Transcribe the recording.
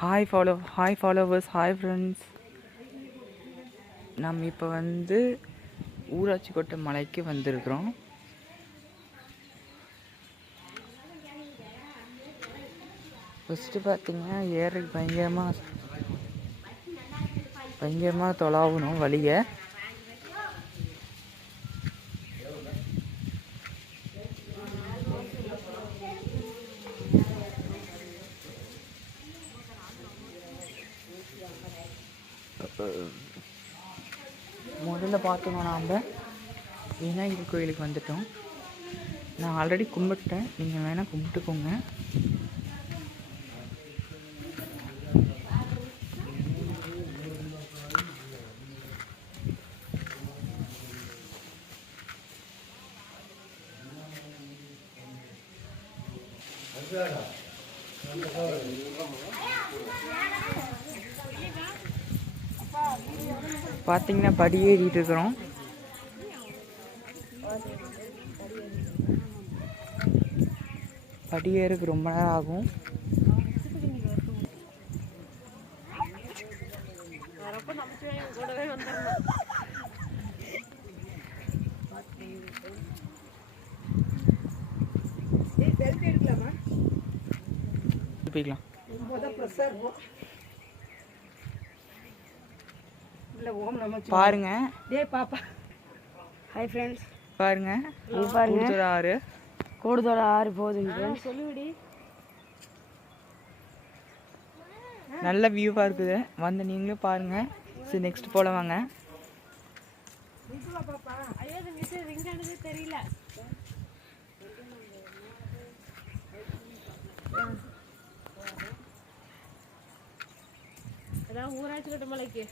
Hi followers, hi friends. நம்ம இப்போ ஊராட்சி கோட்டை மலைக்கு வந்திருக்கிறோம். ஃபஸ்ட்டு பார்த்திங்கன்னா ஏறதுக்கு பயங்கரமாக தொலாவணும் வழியை. முதல்ல பார்த்தோம்னா நாம் விநாயகர் கோயிலுக்கு வந்துட்டோம். நான் ஆல்ரெடி கும்பிட்டேன், நீங்கள் வேணால் கும்பிட்டுக்கோங்க. பார்த்தீங்கன்னா படி ஏறிட்டு இருக்கிறோம். படி ஏறுக்கு ரொம்ப நேரம் ஆகும். பாருங்க, ஹாய் ஃப்ரெண்ட்ஸ், பாருங்க கூடுதோட ஆறு போகுதுங்க. நல்ல வியூவா இருக்குது. நீங்களும் பாருங்க. சரி, நெக்ஸ்ட் போல வாங்க. தெரியல. அதான் ஊராட்சி கோட்டை மலைக்கு